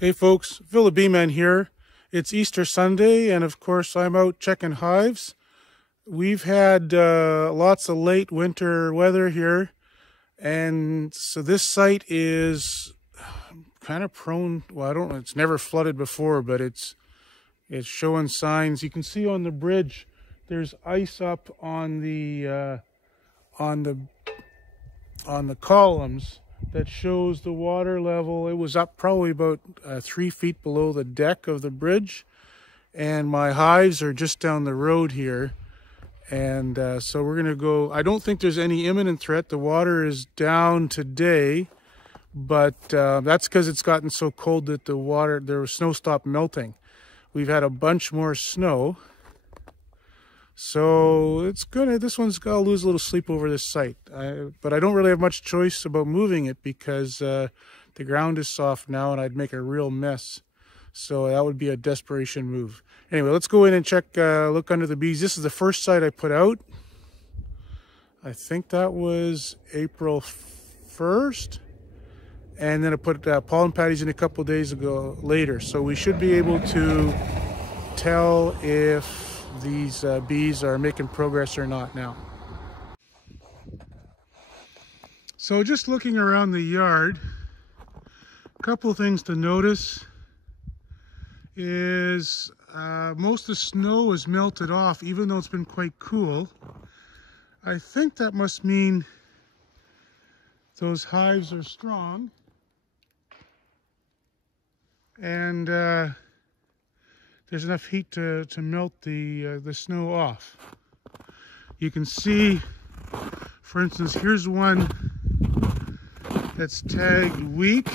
Hey folks, Phil the Bee-Man here. It's Easter Sunday, and of course I'm out checking hives. We've had lots of late winter weather here, and so this site is kind of prone. Well, I don't know. It's never flooded before, but it's showing signs. You can see on the bridge, there's ice up on the columns that shows the water level. It was up probably about 3 feet below the deck of the bridge, and my hives are just down the road here. And so we're gonna go. I don't think there's any imminent threat. The water is down today, but that's because it's gotten so cold that the snow stopped melting. We've had a bunch more snow, so this one's gonna lose a little sleep over this site. But I don't really have much choice about moving it because the ground is soft now and I'd make a real mess. So that would be a desperation move. Anyway, let's go in and check, look under the bees. This is the first site I put out. I think that was April 1st. And then I put pollen patties in a couple of days later. So we should be able to tell if these bees are making progress or not now. So just looking around the yard, a couple of things to notice is most of the snow is melted off, even though it's been quite cool. I think that must mean those hives are strong, and there's enough heat to melt the snow off. You can see, for instance, here's one that's tagged weak,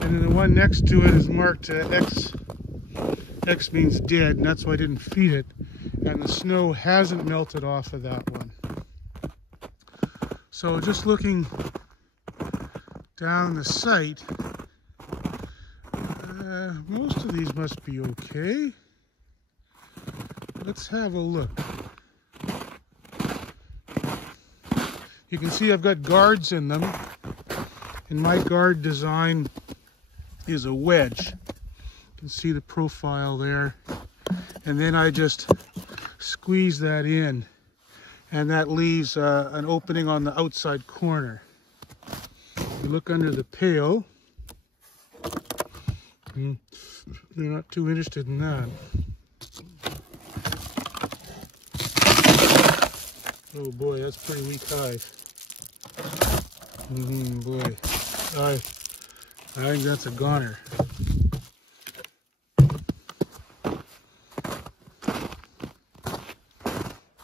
and then the one next to it is marked X. X means dead, and that's why I didn't feed it. And the snow hasn't melted off of that one. So just looking down the site, most of these must be okay. Let's have a look. You can see I've got guards in them, and my guard design is a wedge. You can see the profile there, and then I just squeeze that in, and that leaves an opening on the outside corner. You look under the pail, they're not too interested in that. Oh boy, that's pretty weak hive. Boy, I think that's a goner.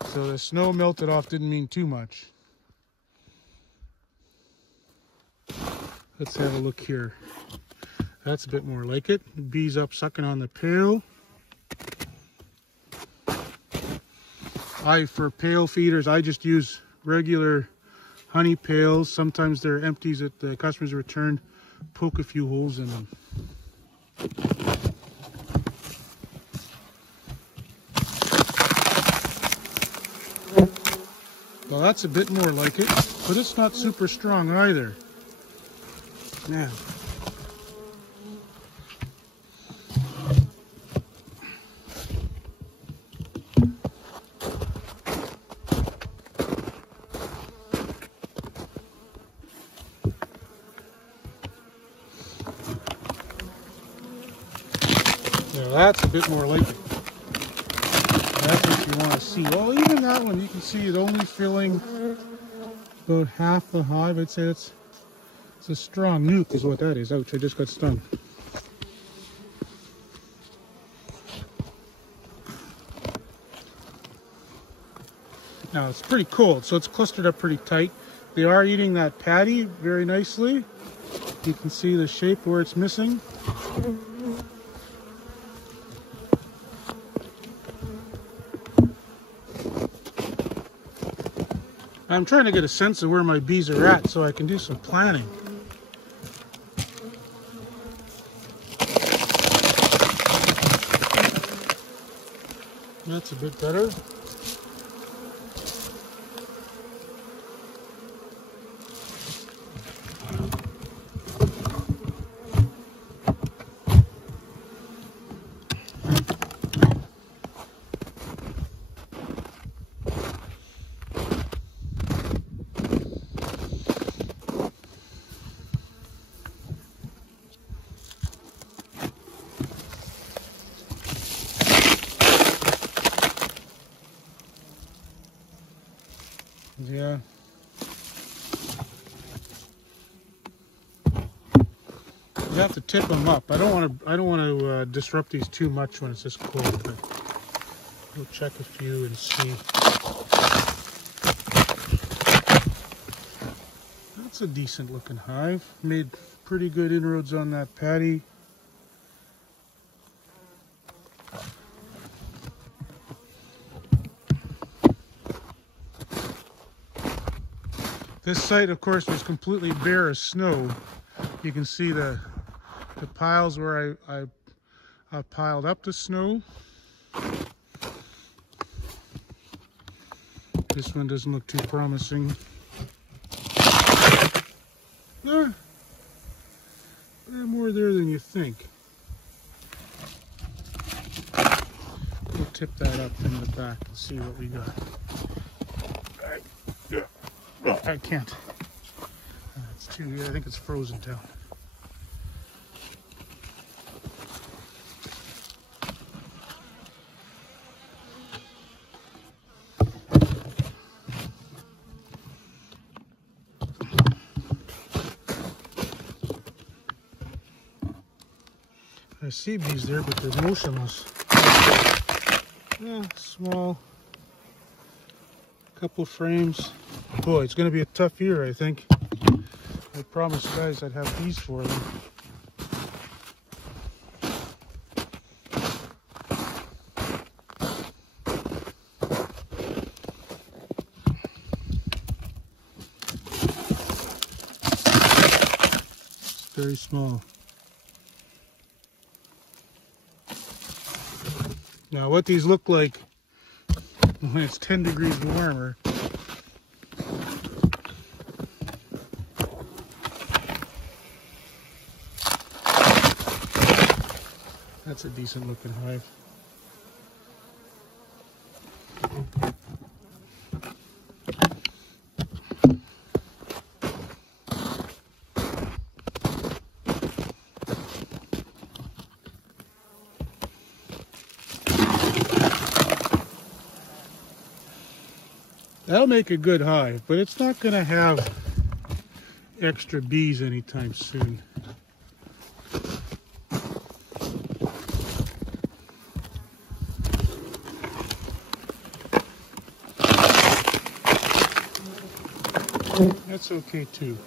So the snow melted off didn't mean too much. Let's have a look here. That's a bit more like it. Bees up sucking on the pail. For pail feeders, I just use regular honey pails. Sometimes they're empties that the customers return. Poke a few holes in them. Well, that's a bit more like it, but it's not super strong either. Now, that's a bit more like it. That's what you want to see. Well, even that one, you can see it only filling about half the hive. I'd say it's a strong nuke is what that is. Ouch, I just got stung. Now, it's pretty cold, so it's clustered up pretty tight. They are eating that patty very nicely. You can see the shape where it's missing. I'm trying to get a sense of where my bees are at so I can do some planning. That's a bit better. You have to tip them up. I don't want to disrupt these too much when it's this cold, but we'll check a few and see. That's a decent looking hive. Made pretty good inroads on that patty. This site, of course, was completely bare of snow. You can see the piles where I piled up the snow. This one doesn't look too promising. There are more there than you think. We'll tip that up in the back and see what we got. I can't. It's too. I think it's frozen down. I see bees there, but they're motionless. Yeah, small. Couple frames. Boy, it's going to be a tough year, I think. I promised you guys I'd have bees for them. It's very small. Now, what these look like when it's 10 degrees warmer. That's a decent looking hive. That'll make a good hive, but it's not going to have extra bees anytime soon. That's okay too.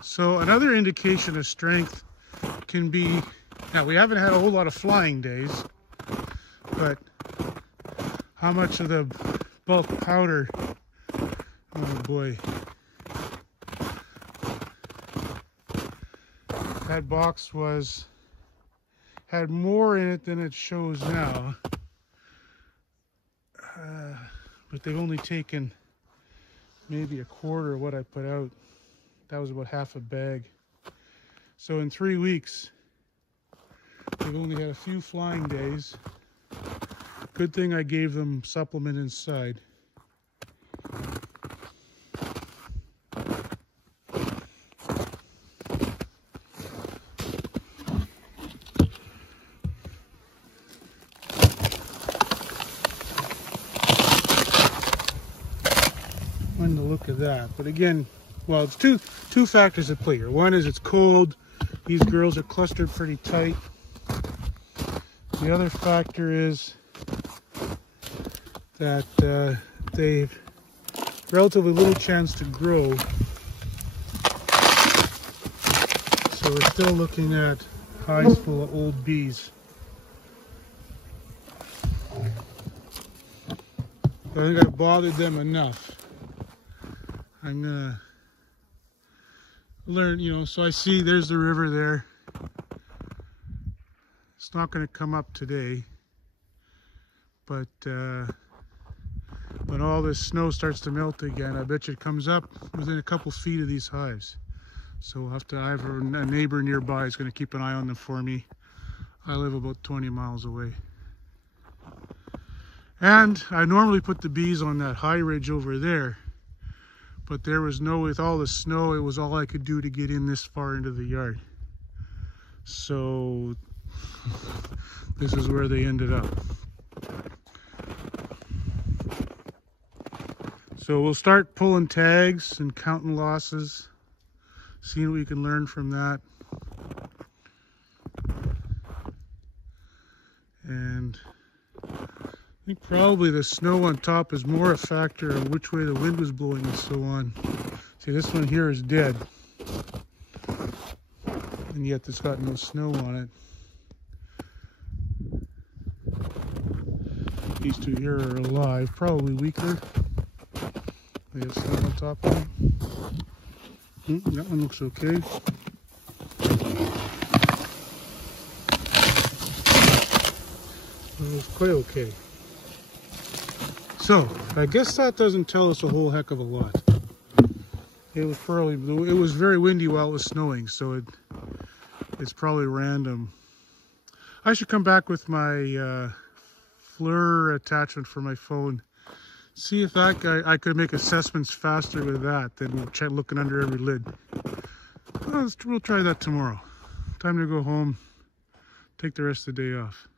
So another indication of strength can be, now we haven't had a whole lot of flying days, but how much of the bulk powder, oh boy. That box had more in it than it shows now, but they've only taken maybe a quarter of what I put out. That was about half a bag. So in 3 weeks, they've only had a few flying days. Good thing I gave them supplement inside. Fun to look at that, but again, well, it's two factors at play here. One is it's cold. These girls are clustered pretty tight. The other factor is that they've relatively little chance to grow. So we're still looking at hives full of old bees. I think I've bothered them enough. I'm gonna learn, you know, so I see there's the river there. It's not going to come up today, but when all this snow starts to melt again, I bet you it comes up within a couple feet of these hives. So we'll have to, either a neighbor nearby is going to keep an eye on them for me. I live about 20 miles away. And I normally put the bees on that high ridge over there. But there was no, with all the snow, it was all I could do to get in this far into the yard. So this is where they ended up. So we'll start pulling tags and counting losses, seeing what we can learn from that. And I think probably the snow on top is more a factor of which way the wind was blowing and so on. See, this one here is dead. And yet it's got no snow on it. These two here are alive, probably weaker. They have snow on top of them. That one looks okay. That looks quite okay. So, I guess that doesn't tell us a whole heck of a lot. It was very windy while it was snowing, so it's probably random. I should come back with my FLIR attachment for my phone. See if that guy, I could make assessments faster with that than looking under every lid. We'll try that tomorrow. Time to go home, take the rest of the day off.